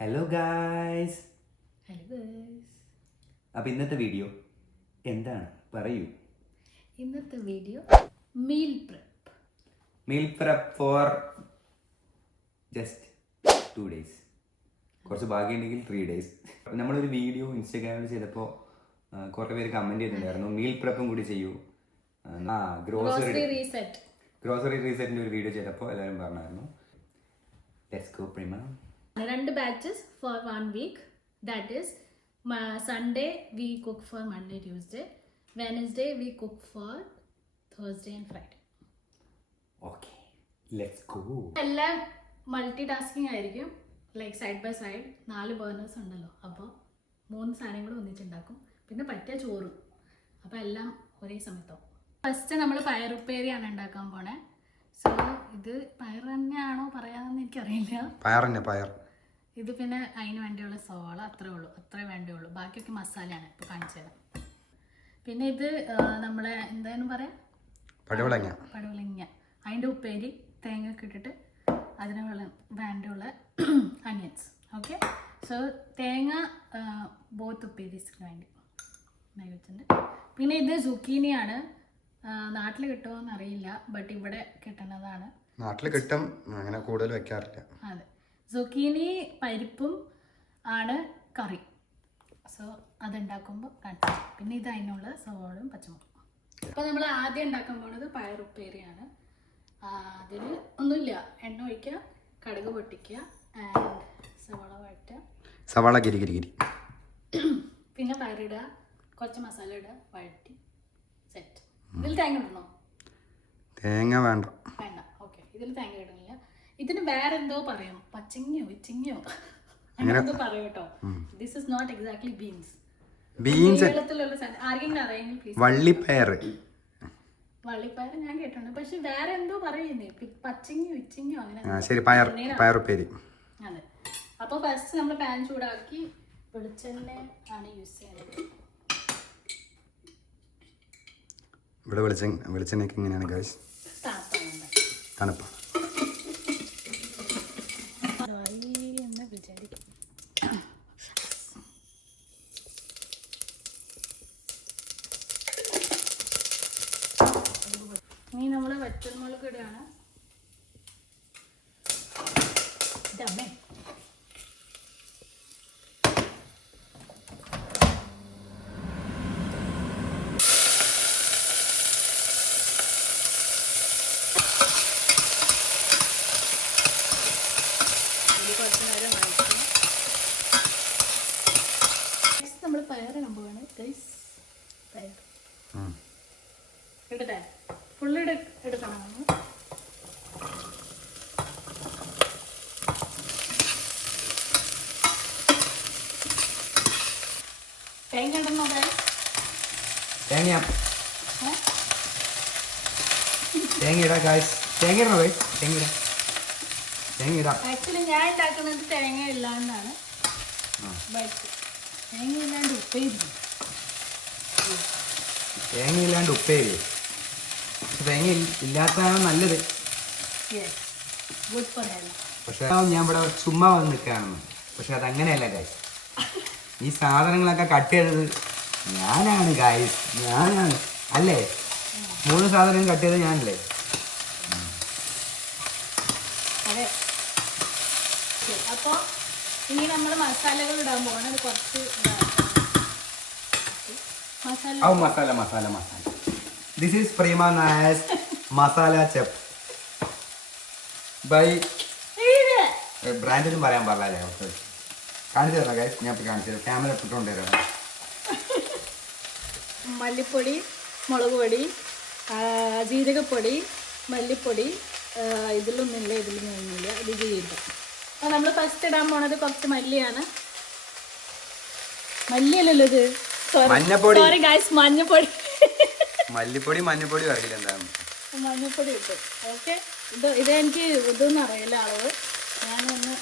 Hello guys. അപ്പോൾ ഇന്നത്തെ video എന്താണ് പറയൂ? ഇന്നത്തെ video meal prep for just 2 days. കുറച്ച് ഭാഗ്യമുണ്ടെങ്കിൽ 3 days. നമ്മളൊരു വീഡിയോ ഇൻസ്റ്റാഗ്രാമിൽ ചെയ്തപ്പോൾ കുറേ പേര് കമൻറ്റ് ചെയ്തിട്ടുണ്ടായിരുന്നു മീൽ പ്രപ്പും കൂടി ചെയ്യൂ. ഗ്രോസറി റീസെറ്റിൻ്റെ ഒരു വീഡിയോ ചെയ്തപ്പോൾ എല്ലാവരും പറഞ്ഞായിരുന്നു let's go Prima. 2 batches for 1 week. That is Sunday we cook for Monday, Tuesday. Wednesday we cook for Thursday and Friday. Okay, let's go. എല്ലാം മൾട്ടി ടാസ്കിങ് ആയിരിക്കും. Like side by side 4 burners ഉണ്ടല്ലോ, അപ്പോൾ 3 സാധനങ്ങൾ ഒന്നിച്ചുണ്ടാക്കും. പിന്നെ പറ്റിയ ചോറും. അപ്പോൾ എല്ലാം ഒരേ സമയത്താവും. ഫസ്റ്റ് നമ്മൾ പയറുപ്പേരിയാണ് ഉണ്ടാക്കാൻ പോണേ. സോ ഇത് പയർ തന്നെയാണോ പറയാമെന്ന് എനിക്കറിയില്ല. പയർ ഇത് പിന്നെ അതിന് വേണ്ടിയുള്ള സവാള അത്രേ വേണ്ടിയുള്ളൂ. ബാക്കിയൊക്കെ മസാലയാണ് ഇപ്പോൾ കാണിച്ചു തരാം. പിന്നെ ഇത് നമ്മളെ എന്തായാലും പറയാം പടവലങ്ങ, അതിൻ്റെ ഉപ്പേരി തേങ്ങ ഒക്കെ ഇട്ടിട്ട് അതിന് വേണ്ടിയുള്ള അനിയൻസ്. ഓക്കെ, സോ തേങ്ങ ബോത്ത് ഉപ്പേരീസിന് വേണ്ടി വെച്ചിട്ടുണ്ട്. പിന്നെ ഇത് സുക്കീനിയാണ്. നാട്ടിൽ കിട്ടുമോ എന്നറിയില്ല, ബട്ട് ഇവിടെ കിട്ടുന്നതാണ്. നാട്ടിൽ കിട്ടും, അങ്ങനെ കൂടുതൽ വെക്കാറില്ല. അതെ, സുക്കീനി പരിപ്പും ആണ് കറി. സോ അതുണ്ടാക്കുമ്പോൾ കാണിച്ചു. പിന്നെ ഇത് അതിനുള്ള സവാളയും പച്ചമുളകും. അപ്പോൾ നമ്മൾ ആദ്യം ഉണ്ടാക്കാൻ പോകുന്നത് പയറുപ്പേരിയാണ്. അതിൽ ഒന്നുമില്ല, എണ്ണ ഒഴിക്കുക, കടുക് പൊട്ടിക്കുക, ആൻഡ് സവാള വഴറ്റുക, സവാള ഗിരി പിന്നെ പയറിടുക, കുറച്ച് മസാല ഇടുക, വഴറ്റി സെറ്റ്. ഇതിൽ തേങ്ങ ഇടണോ? തേങ്ങ വേണ്ട. ഓക്കെ, ഇതിൽ തേങ്ങ ഇടുന്നില്ല. ഇതിന് വേറെ എന്തോ പറയും, പച്ചിങ്ങയോ ഇച്ചിങ്ങയോ അങ്ങനെ എന്തോ പറയും കേട്ടോ. This is not exactly beans. ആർക്കെങ്കിലും അറിയാമെങ്കിൽ പ്ലീസ്. വള്ളിപ്പയർ ഞാൻ കേട്ടിട്ടുണ്ട്, പക്ഷെ വേറെ എന്തോ പറയുന്നേ, പച്ചിങ്ങയോ ഇച്ചിങ്ങയോ അങ്ങനെ. ശരി, പയറുപ്പേരി. അതെ. അപ്പോൾ ഫസ്റ്റ് നമ്മൾ പാൻ ചൂടാക്കി വെളിച്ചെണ്ണ ആണ് യൂസ് ചെയ്യുന്നത്. ഇവിടെ വെളിച്ചെണ്ണയ്ക്ക് എങ്ങനെയാണ് ഗൈസ്? തണുപ്പാണ്. ഇനി നമ്മൾ വറ്റൽമുളക് ഇടുകയാണ്. നമ്മൾ പയറിടാൻ പോവാണ് ഗൈസ്. പയർ ഇടട്ടെ, ഫുള്ള് എടുക്കണം. തേങ്ങ ഇടണോ? ആക്ച്വലി ഞാൻ ഉണ്ടാക്കുന്നത് തേങ്ങ ഇല്ലാണ്ടാണ്. തേങ്ങയില്ലാണ്ട് ഉപ്പേരി. തേങ്ങ ഇല്ലാത്തതാണ് നല്ലത്. പക്ഷെ ഞാൻ ഇവിടെ ചുമ്മാ വന്ന് നിൽക്കുകയാണെന്ന്. പക്ഷെ അതങ്ങനെയല്ല ഗായ്സ്. ഈ സാധനങ്ങളൊക്കെ കട്ട് ചെയ്തത് ഞാനാണ് ഗായ്സ്, ഞാനാണ്. അല്ലേ? 3 സാധനം കട്ട് ചെയ്തത് ഞാനല്ലേ? അതെ. അപ്പോൾ ഇനി നമ്മൾ മസാലകൾ ഇടാൻ പോകണം. അത് കുറച്ച് masala. This is Prima Naya's Masala Chef by ബ്രാൻഡൊന്നും പറയാൻ പാടില്ല. കാണിച്ചു തരാം ഗൈസ്, ഞാൻ കാണിച്ചു തരാം. ക്യാമറ ഇട്ടുകൊണ്ട് തരാം. മല്ലിപ്പൊടി, മുളക് പൊടി, ജീരകപ്പൊടി, മല്ലിപ്പൊടി. ഇതിലൊന്നുമില്ല, ഇതിലൊന്നുമില്ല. ഇത് ജീരകം. അപ്പോൾ നമ്മൾ ഫസ്റ്റ് ഇടാൻ പോണത് കുറച്ച് മല്ലിയാണ്. മല്ലിയല്ലല്ലോ ഇത്, സോറി ഗൈസ്, മഞ്ഞപ്പൊടി. മഞ്ഞപ്പൊടി അറിയില്ല എന്താണ്. മഞ്ഞപ്പൊടി ഇട്ടു. ഓക്കെ, ഇത് എനിക്ക് ഇതൊന്നും അറിയില്ല അളവ്. ഞാനൊന്ന്,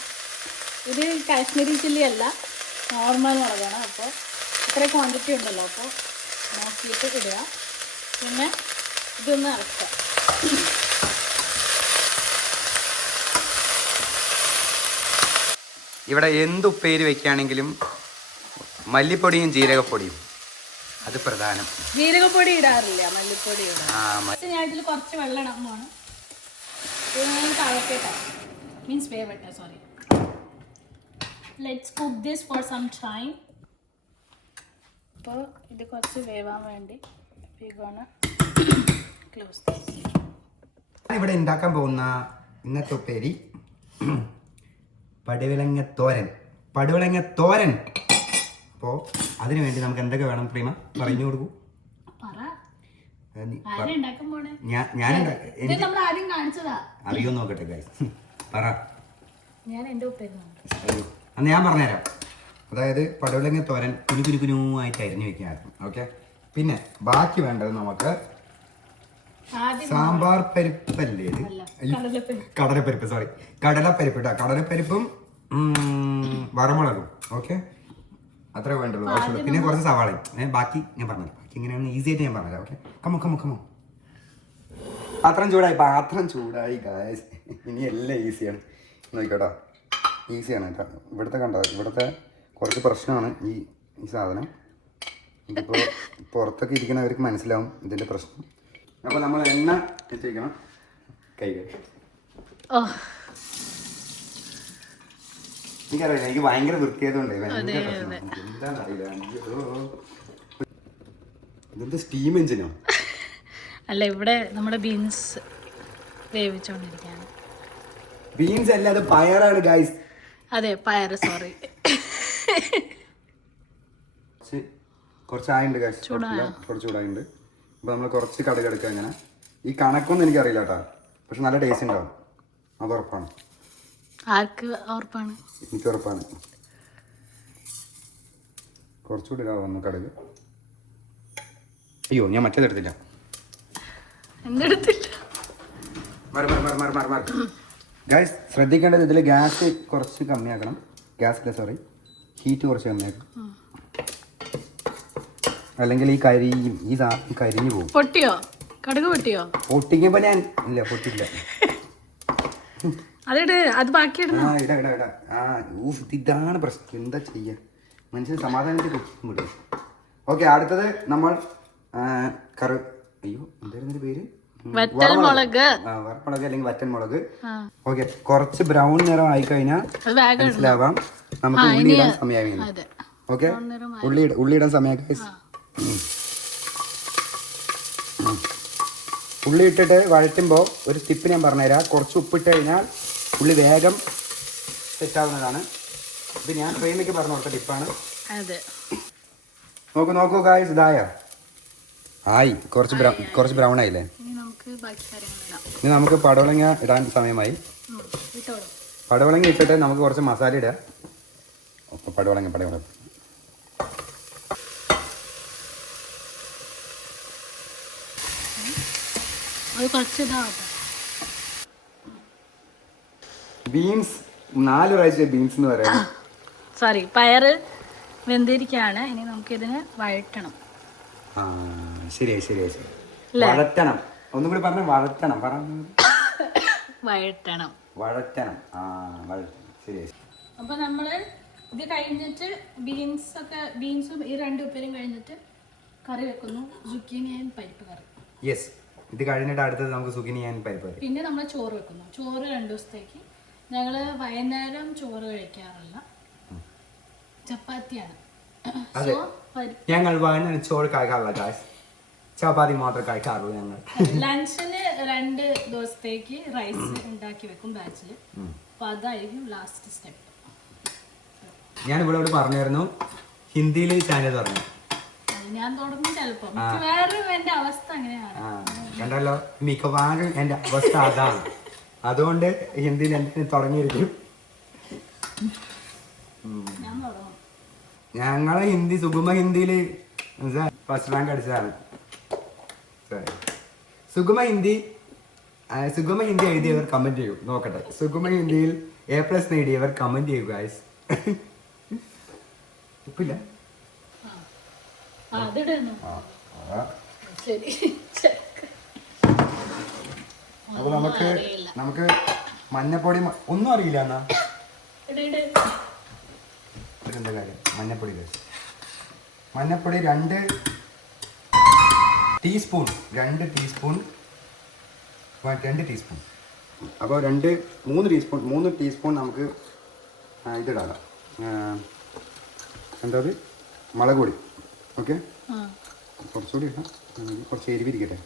ഇത് കാശ്മീരി ചില്ലി അല്ല, നോർമൽ മുളകാണ്. അപ്പോൾ ഇത്ര ക്വാണ്ടിറ്റി ഉണ്ടല്ലോ, അപ്പോൾ നോക്കിയിട്ട് ഇടുക. പിന്നെ ഇതൊന്ന് ഇളക്കുക. ഇവിടെ എന്ത് ഉപ്പേരി വെക്കുകയാണെങ്കിലും മല്ലിപ്പൊടിയും ജീരകപ്പൊടിയും അത് പ്രധാനം. ജീരകപ്പൊടി ഇടാറില്ല, മല്ലിപ്പൊടി ഇടാം. ആ ഞാൻ ഇതിൽ കുറച്ച് വെള്ളം ഇടാൻ പോണം. തിളക്കട്ടെ, മീൻസ് വേവട്ടെ, sorry. Let's cook this for some time. അപ്പോൾ ഇത് കുറച്ച് വേവാൻ വേണ്ടി ക്ലോസ്. ഇവിടെ ഉണ്ടാക്കാൻ പോകുന്ന ഇന്നത്തെ ഉപ്പേരി പടുവലങ്ങ തോരൻ. അപ്പോൾ അതിനു വേണ്ടി നമുക്ക് എന്തൊക്കെ വേണം പ്രീമ പറഞ്ഞു കൊടുക്കൂ. അറിയോ നോക്കട്ടെ പറ. അന്ന് ഞാൻ പറഞ്ഞുതരാം. അതായത് പടുവലങ്ങ തോരൻ കുനുകുനുകുനുവായിട്ട് അരിഞ്ഞു വെക്കാമായിരുന്നു. ഓക്കെ. പിന്നെ ബാക്കി വേണ്ടത് നമുക്ക് സാമ്പാർ പരിപ്പല്ലേ, കടലപ്പരിപ്പ്, സോറി കടലപ്പരിപ്പ് കേട്ടോ. കടലപ്പരിപ്പും വറമുളകും. ഓക്കെ, അത്രേ വേണ്ടുള്ളൂ. പിന്നെ കുറച്ച് സവാളയും. ബാക്കി ഞാൻ പറഞ്ഞു. ബാക്കി ഇങ്ങനെയാണ് ഈസി ആയിട്ട് ഞാൻ പറഞ്ഞുതരാം. Okay, come on. പാത്രം ചൂടായി ഗായ്സ്. ഇനി എല്ലാം ഈസിയാണ്. നോക്കിക്കോട്ടോ, ഈസിയാണ് കേട്ടോ. ഇവിടുത്തെ കണ്ടോ, ഇവിടുത്തെ കുറച്ച് പ്രശ്നമാണ് ഈ സാധനം. ഇതിപ്പോൾ പുറത്തൊക്കെ ഇരിക്കുന്നവർക്ക് മനസ്സിലാവും ഇതിൻ്റെ പ്രശ്നം. അപ്പോൾ നമ്മൾ എണ്ണ വെച്ചിരിക്കണം. എനിക്കറിയില്ല, എനിക്ക് ഭയങ്കര വൃത്തിയായതുകൊണ്ട് എന്താണെന്ന് അറിയില്ല. ഇതെന്താ സ്റ്റീം എഞ്ചിനോ? അല്ല, ഇവിടെ നമ്മുടെ ബീൻസ് വേവിച്ചോണ്ടിരിക്കുകയാണ്. ബീൻസ് അല്ല, അത് പയറാണ് ഗൈസ്. അതെ, പയർ, സോറി. കുറച്ച് ആയുണ്ട് ഗൈസ്, കുറച്ച് ചൂടായുണ്ട്. അപ്പോൾ നമ്മൾ കുറച്ച് കടുക് എടുക്കുക. ഇങ്ങനെ ഈ കണക്കൊന്നും എനിക്കറിയില്ല കേട്ടോ, പക്ഷെ നല്ല ടേസ്റ്റ് ഉണ്ടാവും. അത് ഉറപ്പാണ്. ആർക്ക് ഉറപ്പാണ്? എനിക്ക് ഉറപ്പാണ്. കുറച്ചുകൂടി ഇടാവുന്നു കടുക്. അയ്യോ, ഞാൻ മറ്റേതെടുത്തില്ല. ഗൈസ് ശ്രദ്ധിക്കേണ്ടത്, ഇതിൽ ഗ്യാസ് കുറച്ച് കമ്മിയാക്കണം. ഹീറ്റ് കുറച്ച് കമ്മിയാക്കണം. അല്ലെങ്കിൽ ഈ കരിഞ്ഞു പോകും. പൊട്ടിയോ? കടുക് പൊട്ടിയോ? പൊട്ടിക്കുമ്പോ ഞാൻ ഇല്ല, പൊട്ടില്ല. അത് ബാക്കി ഇതാണ് പ്രശ്നം. എന്താ ചെയ്യാ, മനുഷ്യന് സമാധാനത്തിൽ കുക്കിംഗ് വിടും. ഓക്കെ, അടുത്തത് നമ്മൾ എന്തായിരുന്നു പേര്? വറമുളക് അല്ലെങ്കിൽ വറ്റൻമുളക്. ഓക്കെ, കുറച്ച് ബ്രൗൺ നിറം ആയി കഴിഞ്ഞാൽ മനസ്സിലാവാം നമുക്ക് ഉള്ളി ഇടാൻ സമയമായി. ഓക്കെ, ഉള്ളി ഇടാൻ സമയമായി. ഉള്ളി ഇട്ടിട്ട് വഴറ്റുമ്പോൾ ഒരു ടിപ്പ് ഞാൻ പറഞ്ഞുതരാം. കുറച്ച് ഉപ്പിട്ട് കഴിഞ്ഞാൽ ഉള്ളി വേഗം സെറ്റാവുന്നതാണ്. ഇത് ഞാൻ ഫ്രെയിമിലേക്ക് പറഞ്ഞു കൊടുത്ത ടിപ്പാണ്. നോക്കൂ ഗായ്സ്, ഇതായ ആയി, കുറച്ച് ബ്രൗൺ ആയില്ലേ. ഇനി നമുക്ക് പടവലങ്ങ ഇടാൻ സമയമായി. പടവലങ്ങ ഇട്ടിട്ട് നമുക്ക് കുറച്ച് മസാല ഇടാം. പടവലങ്ങ ബീൻസ് 4 പ്രാവശ്യം ബീൻസ് എന്ന് പറയാം. സോറി, പയറ് വെന്തിരിക്കുകയാണ്. ഇനി നമുക്ക് ഇതിന് വഴറ്റണം. ശരിയായി. വഴറ്റണം. ഒന്നും കൂടി പറഞ്ഞു. വഴറ്റണം. ശരിയായി. അപ്പൊ നമ്മള് ഇത് കഴിഞ്ഞിട്ട് ബീൻസും ഈ 2 ഉപ്പേരും കഴിഞ്ഞിട്ട് കറി വെക്കുന്നു. സുക്കിനി ആൻഡ് പരിപ്പ് കറി. യെസ്, ഇത് കഴിഞ്ഞിട്ട് അടുത്തത് നമുക്ക് സുക്കിനി ആൻഡ് പരിപ്പ് കറി. പിന്നെ നമ്മൾ ചോറ് വെക്കുന്നു. ചോറ് 2 ദിവസത്തേക്ക്. ഞങ്ങള് വൈകുന്നേരം ചോറ് കഴിക്കാറില്ല, ചപ്പാത്തിയാണ്. ഞങ്ങൾ വൈകുന്നേരം ചോറ് കഴിക്കാറില്ല ഗായ്സ്, ചപ്പാത്തി മാത്രം കഴിക്കാറുള്ളൂ ഞങ്ങൾ. ലഞ്ചിന് 2 ദിവസത്തേക്ക് റൈസ് ഉണ്ടാക്കി വെക്കും ബാച്ചില്. അപ്പൊ അതായിരിക്കും ലാസ്റ്റ് സ്റ്റെപ്പ്. ഞാൻ ഇവിടെ പറഞ്ഞായിരുന്നു ഹിന്ദിയിൽ ചാനൽ തുടങ്ങി. ഞാൻ തുടങ്ങും ചിലപ്പോ. മിക്കവാറും എന്റെ അവസ്ഥ അങ്ങനെയാണ്. കണ്ടല്ലോ, മിക്കവാറും എന്റെ അവസ്ഥ അതാണ്. അതുകൊണ്ട് ഹിന്ദിയിൽ എന്തിനും തുടങ്ങിയിരിക്കും. ഞങ്ങളെ ഹിന്ദി സുഗമ ഹിന്ദിയില് ഫസ്റ്റ് റാങ്ക് അടിച്ചതാണ്. സുഗമ ഹിന്ദി എഴുതിയവർ കമന്റ് ചെയ്യൂ. നോക്കട്ടെ, സുഗമ ഹിന്ദിയിൽ A+ നേടിയവർ കമന്റ് ചെയ്യൂ ഗൈസ്. ഉപ്പില്ല. അപ്പൊ നമുക്ക് മഞ്ഞപ്പൊടി ഒന്നും അറിയില്ല എന്നാ. എന്താ കാര്യം മഞ്ഞപ്പൊടി ഗൈസ്. മഞ്ഞപ്പൊടി 2 ടീസ്പൂൺ. അപ്പോൾ 3 ടീസ്പൂൺ നമുക്ക് ഇതിടാം. എന്താ അത് മുളക് പൊടി. ഓക്കെ, കുറച്ചുകൂടി ഇടാം, കുറച്ച് എരിവിരിക്കട്ടെ,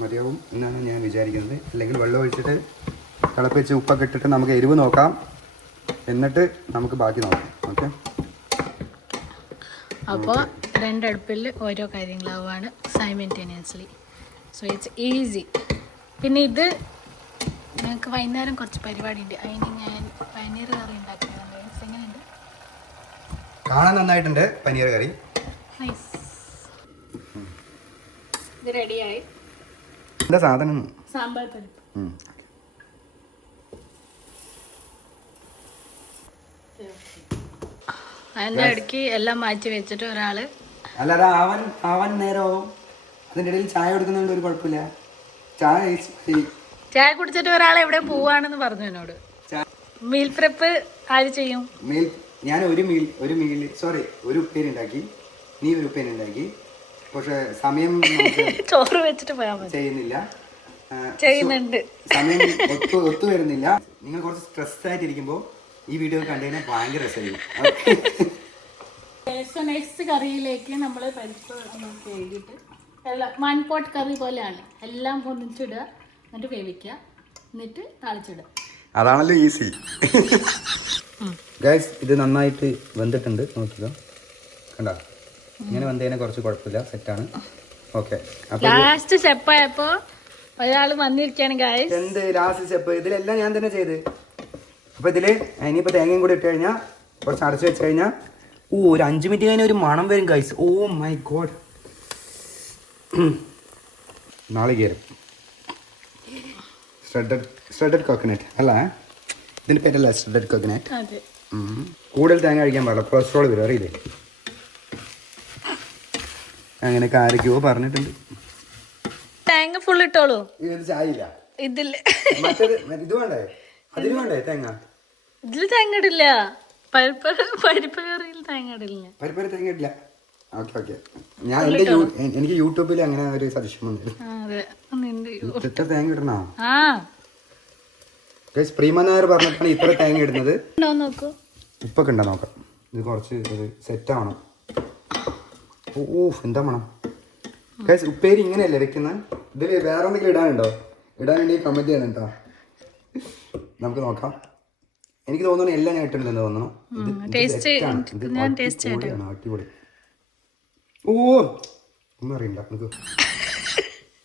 മതിയാവും എന്നാണ് ഞാൻ വിചാരിക്കുന്നത്. അല്ലെങ്കിൽ വെള്ളം ഒഴിച്ചിട്ട് തിളപ്പിച്ച് ഉപ്പൊക്കെ ഇട്ടിട്ട് നമുക്ക് എരിവ് നോക്കാം, എന്നിട്ട് നമുക്ക് ബാക്കി നോക്കാം. ഓക്കെ, അപ്പോൾ രണ്ടടുപ്പിൽ ഓരോ കാര്യങ്ങളാവുകയാണ് സൈമൾട്ടേനിയസ്ലി. So it's easy. പിന്നെ ഇത് ഞങ്ങൾക്ക് വൈകുന്നേരം കുറച്ച് പരിപാടി ഉണ്ട്, അതിന് ഞാൻ പനീർ കറി ഉണ്ടാക്കുന്നത്. എങ്ങനെയുണ്ട്? കാണാൻ നന്നായിട്ടുണ്ട് പനീർ കറി. നൈസ്. ഇത് റെഡിയായി. എന്താ സാധനം? സാമ്പാർ പരിപ്പ്. അതിൻ്റെ ഇടയ്ക്ക് എല്ലാം മാറ്റി വെച്ചിട്ട് ഒരാള് അല്ലാതെ അവൻ നേരവും അതിൻ്റെ ഇടയിൽ ചായ കൊടുക്കുന്നുണ്ട്, ഒരു കുഴപ്പമില്ല. ചായ കുടിച്ചിട്ട് ഒരാൾ എവിടെ പോവാണെന്ന് പറഞ്ഞു എന്നോട്. മീൽ പ്രെപ്പ് ആര് ചെയ്യും? ഞാൻ ഒരു ഉപ്പേരി ഉണ്ടാക്കി, നീ ഒരു ഉപ്പേരി ഉണ്ടാക്കി. പക്ഷെ സമയം ചോറ് വെച്ചിട്ട് പോയാൽ മതി. ചെയ്യുന്നുണ്ട്, സമയം ഒത്തു വരുന്നില്ല. നിങ്ങൾ കുറച്ച് സ്ട്രെസ് ആയിട്ടിരിക്കുമ്പോൾ ഈ വീഡിയോ കണ്ടുകഴിഞ്ഞാൽ ഭയങ്കര രസമായിരിക്കും. നെക്സ്റ്റ് കറിയിലേക്ക് നമ്മൾ പരിപ്പ് കഴുകിയിട്ട് എല്ലാം 1 പോട്ട് കറി പോലെയാണ്, എല്ലാം ഒന്നിച്ചിടുക, എന്നിട്ട് വേവിക്കുക, എന്നിട്ട് താളിച്ചിടുക. അതാണല്ലോ ഈസി. ഗൈസ്, ഇത് നന്നായിട്ട് വെന്തിട്ടുണ്ട്, നോക്കുക, കണ്ടോ? ഇങ്ങനെ വെന്തതിനെ കുറച്ച് കുഴപ്പമില്ല, സെറ്റാണ്. ഓക്കെ, ലാസ്റ്റ് സ്റ്റെപ്പായപ്പോ ഒരാൾ വന്നിരിക്കുകയാണ് ഗൈസ്. എന്ത് ലാസ്റ്റ് സ്റ്റെപ്പ്? ഇതിലെല്ലാം ഞാൻ തന്നെ ചെയ്ത്. അപ്പോൾ ഇതിൽ ഇനിയിപ്പോൾ തേങ്ങയും കൂടി ഇട്ട് കഴിഞ്ഞാൽ കുറച്ച് അടച്ച് വെച്ച് കഴിഞ്ഞാൽ ഒരു 5 മിനിറ്റ് കഴിഞ്ഞാൽ ഒരു മണം വരും ഗൈസ്. Oh my God. നാളികേരം, ഷ്രെഡഡ് കോക്കനട്ട് അല്ല, ഇതിൻ്റെ പേരല്ല ഷ്രെഡഡ് കോക്കനട്ട്. കൂടുതൽ തേങ്ങ കഴിക്കാൻ പാടില്ല, കൊളസ്ട്രോൾ വരും, അറിയില്ലേ? അങ്ങനെയൊക്കെ ആരൊക്കെയോ പറഞ്ഞിട്ടുണ്ട്. തേങ്ങ ഫുൾ ഇട്ടോളൂ. ഇത് ചായയില്ല ഇതില്, ഇത് വേണ്ടേ? അതിന് വേണ്ടേ തേങ്ങ? ഇതില് തേങ്ങ ഇടില്ല. പരിപ്പ് കറിയിൽ തേങ്ങ ഇടില്ല. പരിപ്പ് തേങ്ങ ഇടില്ല. ഓക്കെ. ഞാൻ എനിക്ക് യൂട്യൂബിൽ അങ്ങനെ ഒരു സജഷൻ വന്നു, തേങ്ങ ഇടണോ? പ്രീമ നായർ പറഞ്ഞിട്ടാണ് ഇത്ര തേങ്ങ ഇടുന്നത്. ഉപ്പൊക്കെ ഉണ്ടോ നോക്കാം. ഇത് കുറച്ച് സെറ്റ് ആവണം. ഓ എന്താ മണം. ഉപ്പേരി ഇങ്ങനെയല്ലേ വെക്കുന്നത്? ഇതിൽ വേറെ എന്തെങ്കിലും ഇടാനുണ്ടോ? ഇടാനുണ്ടെങ്കിൽ കമന്റ് ചെയ്യണം കേട്ടോ, നമുക്ക് നോക്കാം. എനിക്ക് തോന്നുന്നു എല്ലാം ഞാൻ ഇട്ടിട്ടുണ്ടെന്ന് തോന്നുന്നു. അടിപൊളി. ഓ ഒന്നും അറിയില്ല, നമുക്ക്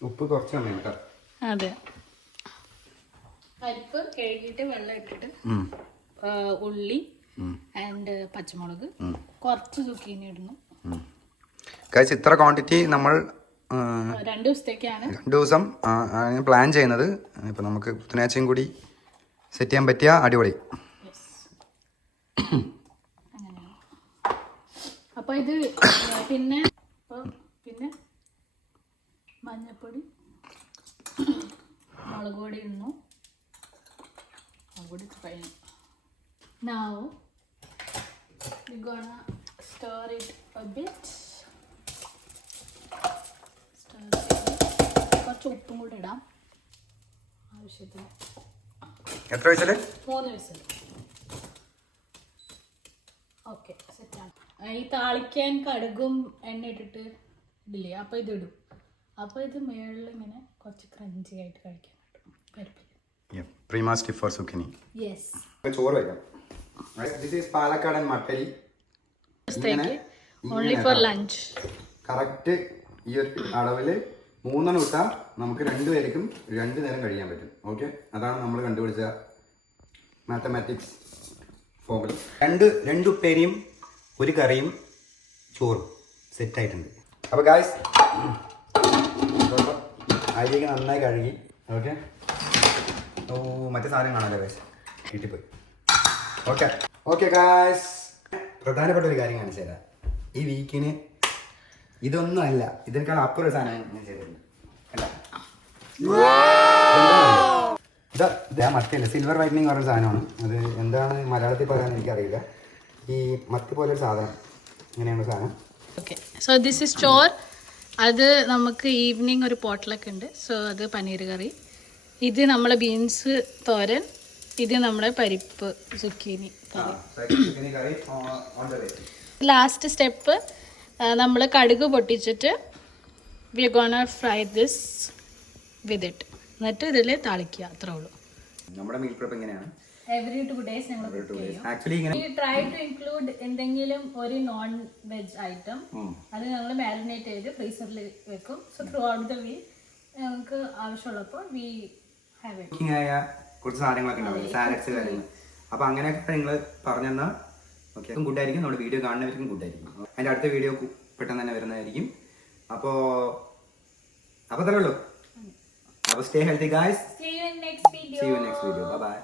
ഉപ്പ് കുറച്ചാണ് കേട്ടോ. അതെ, പരിപ്പ് കഴുകിയിട്ട് വെള്ളം ഇട്ടിട്ട് ഉള്ളി ആൻഡ് പച്ചമുളക്, കുറച്ച് സുക്കീനി ഇടുന്നു. ഇത്ര ക്വാണ്ടിറ്റി നമ്മൾ 2 ദിവസത്തേക്കാണ്, 2 ദിവസം പ്ലാൻ ചെയ്യുന്നത്. ഇപ്പം നമുക്ക് ബുധനാഴ്ചയും കൂടി സെറ്റ് ചെയ്യാൻ പറ്റിയ അടിപൊളി. അപ്പോൾ ഇത് പിന്നെ മഞ്ഞപ്പൊടി, മുളക് പൊടി ഇടുന്നു. മുളക് പൊടി കഴിഞ്ഞു. Now we're gonna stir it a bit. കുറച്ച് ഉപ്പും കൂടെ ഇടാം ആവശ്യത്തിന്. എത്ര വിസില്? 3 വിസിൽ. ഓക്കെ, സെറ്റാണ്. ഈ താളിക്കാൻ കടുകും എണ്ണ ഇട്ടിട്ട് ഇടില്ലേ, അപ്പോൾ ഇത് ഇടും. അപ്പോൾ ഇത് മേളിൽ ഇങ്ങനെ കുറച്ച് ക്രഞ്ചി ആയിട്ട് കഴിക്കാൻ പറ്റും പരിപ്പിൽ. യെസ്. ചോറ് വയ്ക്കാം. ദിസ് ഈസ് പാലക്കാടൻ മട്ടരി. Only for lunch. കറക്റ്റ് ഈ ഒരു അളവിൽ 3 ഇട്ടാൽ നമുക്ക് 2 പേർക്കും 2 നേരം കഴിയാൻ പറ്റും. ഓക്കെ, അതാണ് നമ്മൾ കണ്ടുപിടിച്ച മാത്തമാറ്റിക്സ് ഫോർമുല. 2 ഉപ്പേരിയും 1 കറിയും ചോറും സെറ്റായിട്ടുണ്ട്. അപ്പോൾ ഗായ്സ്, അരിയൊക്കെ നന്നായി കഴുകി. ഓക്കെ, ഓ മറ്റേ സാധനം കാണാമല്ലോ ഗായ്സ്, കിട്ടിപ്പോയി. ഓക്കെ ഗായ്സ്, പ്രധാനപ്പെട്ട ഒരു കാര്യം കാണിച്ചു തരാം. ഈ വീക്കിന് ഇതൊന്നും അല്ല, ഇതിനേക്കാൾ അപ്പുറം ഒരു സാധനം ഞാൻ ചെയ്തിട്ടുണ്ട്. അല്ല, ഇതാ മറ്റല്ല, സിൽവർ വൈറ്റനിങ് പറഞ്ഞ സാധനമാണ്. അത് എന്താണ് മലയാളത്തിൽ പറയാൻ എനിക്കറിയില്ല. ഈ മത്തി പോലെ ഒരു സാധനം, ഇങ്ങനെയാണ് സാധനം. ഓക്കെ, സോ ദിസ് ഇസ് ചോർ. അത് നമുക്ക് ഈവനിങ് ഒരു പോട്ടലൊക്കെ ഉണ്ട്. സോ അത് പനീർ കറി. ഇത് നമ്മളെ ബീൻസ് തോരൻ. ഇത് നമ്മളെ പരിപ്പ് സുക്കീനി കറി. ലാസ്റ്റ് സ്റ്റെപ്പ് നമ്മൾ കടുക് പൊട്ടിച്ചിട്ട് V gonna fry this with it. എന്നിട്ട് ഇതിൽ താളിക്കുക, അത്രേ ഉള്ളൂ. നമ്മുടെ മീൽ പ്രെപ്പ് എങ്ങനെയാണ്? എവറി 2 days ഞങ്ങൾ ആക്ച്വലി ഇങ്ങനെ ട്രൈ ടു ഇൻക്ലൂഡ് എന്തെങ്കിലും ഒരു നോൺ വെജ് ഐറ്റം. അത് ഞങ്ങൾ മാരിനേറ്റ് ചെയ്ത് ഫ്രീസറിൽ വെക്കും. So throughout the week ഞങ്ങൾക്ക് ആവശ്യമുള്ളപ്പോൾ വി ഹാവ് ഇറ്റ്. കുക്കിംഗ് ആയ കുറച്ച് സാധനങ്ങളൊക്കെ ഉണ്ടാവില്ല, സാലഡ്സ് കാര്യങ്ങൾ. അപ്പോൾ അങ്ങനെയൊക്കെ നിങ്ങൾ പറഞ്ഞു തന്നാൽ ഓക്കെ, ഗുഡായിരിക്കും. നമ്മുടെ വീഡിയോ കാണുന്നവർക്കും ഗുഡായിരിക്കും. അതിൻ്റെ അടുത്ത വീഡിയോ പെട്ടെന്ന് തന്നെ വരുന്നതായിരിക്കും. അപ്പോൾ അത്രേ ഉള്ളൂ. അപ്പോൾ stay healthy guys. See you in next video. See you in next video. Bye bye.